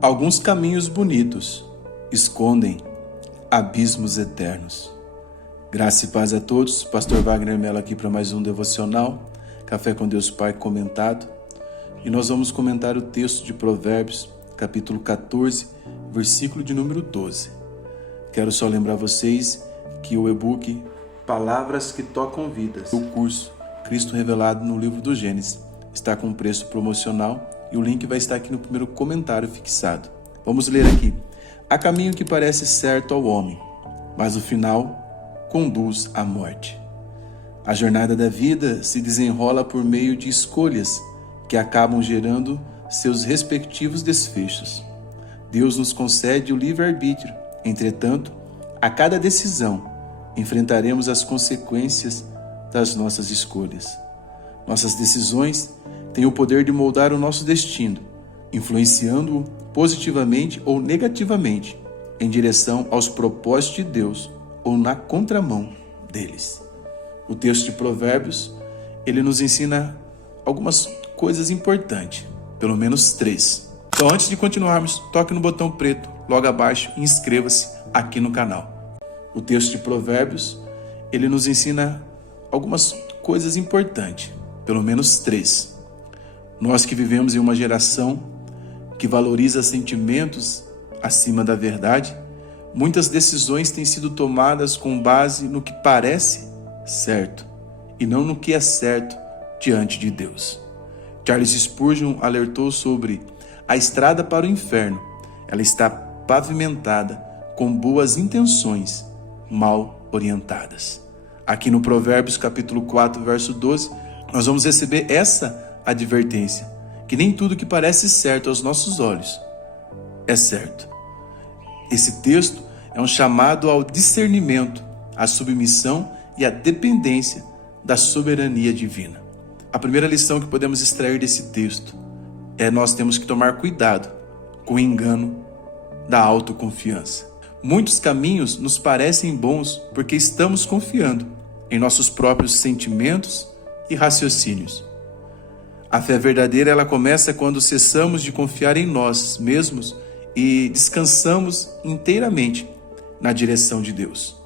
Alguns caminhos bonitos escondem abismos eternos. Graça e paz a todos. Pastor Wagner Mello aqui para mais um devocional, Café com Deus Pai comentado. E nós vamos comentar o texto de Provérbios, capítulo 14, versículo de número 12. Quero só lembrar vocês que o e-book Palavras que Tocam Vidas, o curso Cristo Revelado no livro do Gênesis, está com preço promocional e o link vai estar aqui no primeiro comentário fixado. Vamos ler aqui. Há caminho que parece certo ao homem, mas o final conduz à morte. A jornada da vida se desenrola por meio de escolhas que acabam gerando seus respectivos desfechos. Deus nos concede o livre-arbítrio. Entretanto, a cada decisão, enfrentaremos as consequências das nossas escolhas. Nossas decisões têm o poder de moldar o nosso destino, influenciando-o positivamente ou negativamente em direção aos propósitos de Deus ou na contramão deles. O texto de Provérbios, ele nos ensina algumas coisas importantes, pelo menos 3. Então, antes de continuarmos, toque no botão preto logo abaixo e inscreva-se aqui no canal. O texto de Provérbios, ele nos ensina algumas coisas importantes, pelo menos 3. Nós que vivemos em uma geração que valoriza sentimentos acima da verdade, muitas decisões têm sido tomadas com base no que parece certo e não no que é certo diante de Deus. Charles Spurgeon alertou sobre a estrada para o inferno. Ela está pavimentada com boas intenções mal orientadas. Aqui no Provérbios capítulo 4, verso 12, nós vamos receber essa advertência, que nem tudo que parece certo aos nossos olhos é certo. Esse texto é um chamado ao discernimento, à submissão e à dependência da soberania divina. A primeira lição que podemos extrair desse texto é nós temos que tomar cuidado com o engano da autoconfiança. Muitos caminhos nos parecem bons porque estamos confiando em nossos próprios sentimentos e raciocínios. A fé verdadeira, ela começa quando cessamos de confiar em nós mesmos e descansamos inteiramente na direção de Deus.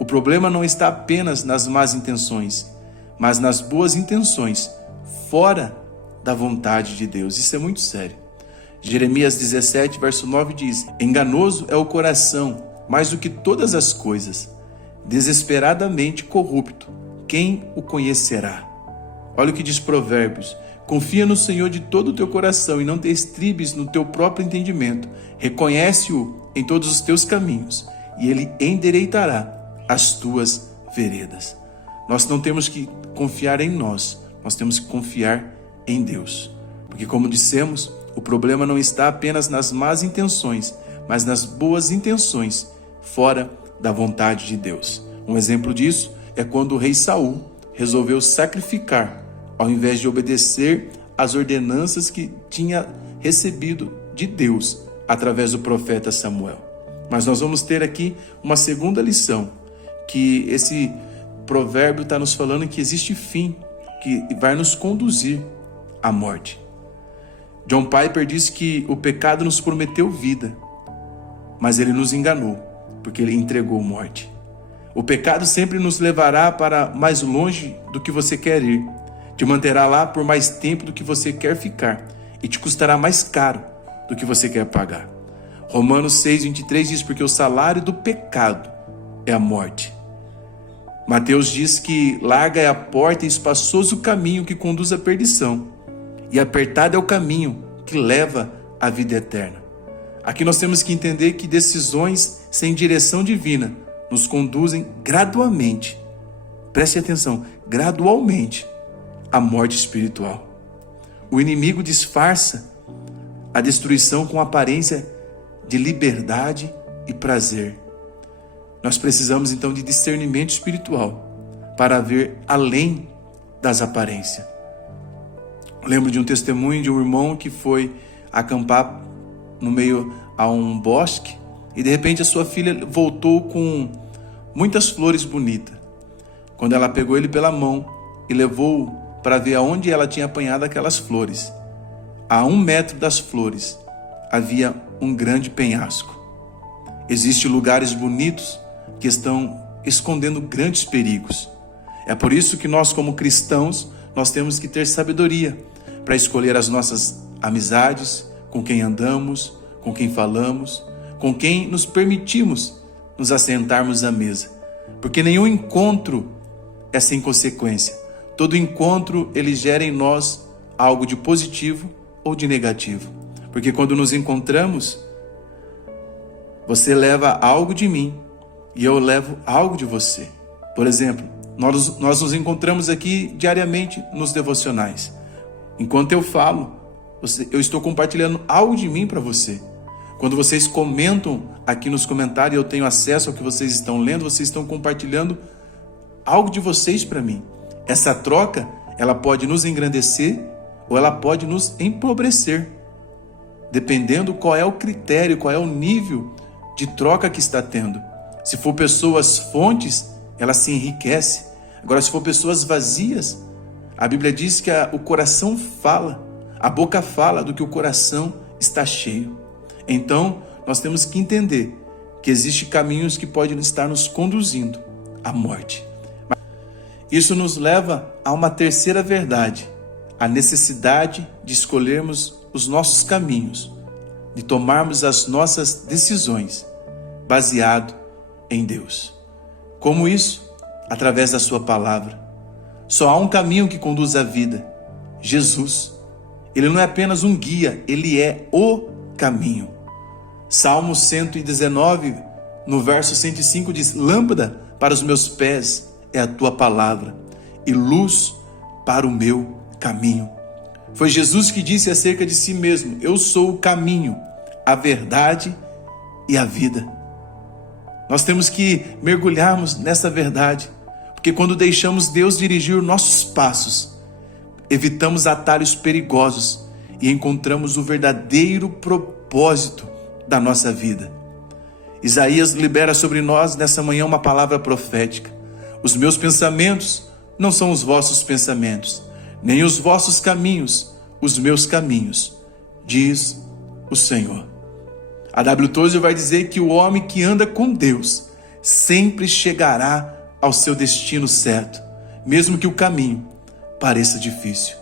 O problema não está apenas nas más intenções, mas nas boas intenções, fora da vontade de Deus. Isso é muito sério. Jeremias 17, verso 9 diz: enganoso é o coração, mais do que todas as coisas, desesperadamente corrupto, quem o conhecerá? Olha o que diz Provérbios: confia no Senhor de todo o teu coração e não te estribes no teu próprio entendimento. Reconhece-o em todos os teus caminhos e ele endireitará as tuas veredas. Nós não temos que confiar em nós, nós temos que confiar em Deus. Porque, como dissemos, o problema não está apenas nas más intenções, mas nas boas intenções, fora da vontade de Deus. Um exemplo disso é quando o rei Saul resolveu sacrificar, ao invés de obedecer às ordenanças que tinha recebido de Deus através do profeta Samuel. Mas nós vamos ter aqui uma segunda lição, que esse provérbio está nos falando que existe fim, que vai nos conduzir à morte. John Piper disse que o pecado nos prometeu vida, mas ele nos enganou, porque ele entregou morte. O pecado sempre nos levará para mais longe do que você quer ir, te manterá lá por mais tempo do que você quer ficar e te custará mais caro do que você quer pagar. Romanos 6:23 diz: porque o salário do pecado é a morte. Mateus diz que larga é a porta e espaçoso o caminho que conduz à perdição, e apertado é o caminho que leva à vida eterna. Aqui nós temos que entender que decisões sem direção divina nos conduzem gradualmente, preste atenção, gradualmente, à morte espiritual. O inimigo disfarça a destruição com aparência de liberdade e prazer. Nós precisamos então de discernimento espiritual para ver além das aparências. Lembro de um testemunho de um irmão que foi acampar no meio a um bosque e de repente a sua filha voltou com muitas flores bonitas. Quando ela pegou ele pela mão e levou para ver aonde ela tinha apanhado aquelas flores, a 1 metro das flores havia um grande penhasco. Existem lugares bonitos que estão escondendo grandes perigos. É por isso que nós, como cristãos, nós temos que ter sabedoria para escolher as nossas amizades, com quem andamos, com quem falamos, com quem nos permitimos nos assentarmos à mesa. Porque nenhum encontro é sem consequência. Todo encontro, ele gera em nós algo de positivo ou de negativo. Porque quando nos encontramos, você leva algo de mim e eu levo algo de você. Por exemplo, nós nos encontramos aqui diariamente nos devocionais. Enquanto eu falo, eu estou compartilhando algo de mim para você. Quando vocês comentam aqui nos comentários, eu tenho acesso ao que vocês estão lendo, vocês estão compartilhando algo de vocês para mim. Essa troca, ela pode nos engrandecer ou ela pode nos empobrecer, dependendo qual é o critério, qual é o nível de troca que está tendo. Se for pessoas fontes, ela se enriquece. Agora, se for pessoas vazias, a Bíblia diz que o coração fala, a boca fala do que o coração está cheio. Então, nós temos que entender que existem caminhos que podem estar nos conduzindo à morte. Isso nos leva a uma terceira verdade, a necessidade de escolhermos os nossos caminhos, de tomarmos as nossas decisões baseado em Deus. Como isso? Através da sua palavra. Só há um caminho que conduz à vida, Jesus. Ele não é apenas um guia, ele é o caminho. Salmo 119, no verso 105 diz: lâmpada para os meus pés é a tua palavra e luz para o meu caminho. Foi Jesus que disse acerca de si mesmo: eu sou o caminho, a verdade e a vida. Nós temos que mergulharmos nessa verdade, porque quando deixamos Deus dirigir os nossos passos, evitamos atalhos perigosos e encontramos o verdadeiro propósito da nossa vida. Isaías libera sobre nós nessa manhã uma palavra profética: os meus pensamentos não são os vossos pensamentos, nem os vossos caminhos, os meus caminhos, diz o Senhor. A W. Tozer vai dizer que o homem que anda com Deus sempre chegará ao seu destino certo, mesmo que o caminho pareça difícil.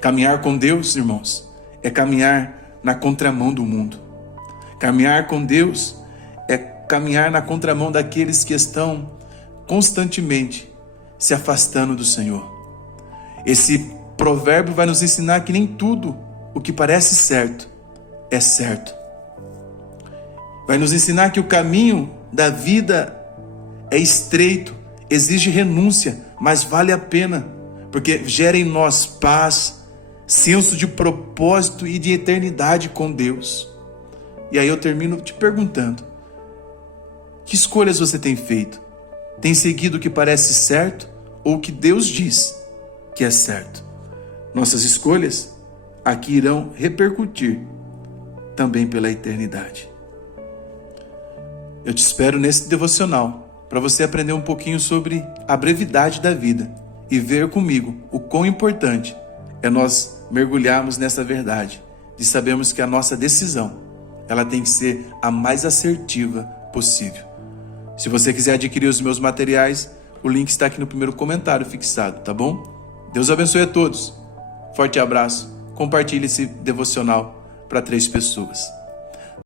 Caminhar com Deus, irmãos, é caminhar na contramão do mundo. Caminhar com Deus é caminhar na contramão daqueles que estão constantemente se afastando do Senhor. Esse provérbio vai nos ensinar que nem tudo o que parece certo é certo. Vai nos ensinar que o caminho da vida é estreito, exige renúncia, mas vale a pena, porque gera em nós paz, senso de propósito e de eternidade com Deus. E aí eu termino te perguntando: que escolhas você tem feito? Tem seguido o que parece certo ou o que Deus diz que é certo? Nossas escolhas aqui irão repercutir também pela eternidade. Eu te espero nesse devocional para você aprender um pouquinho sobre a brevidade da vida e ver comigo o quão importante é nós mergulharmos nessa verdade, de sabermos que a nossa decisão, ela tem que ser a mais assertiva possível. Se você quiser adquirir os meus materiais, o link está aqui no primeiro comentário fixado, tá bom? Deus abençoe a todos. Forte abraço. Compartilhe esse devocional para 3 pessoas.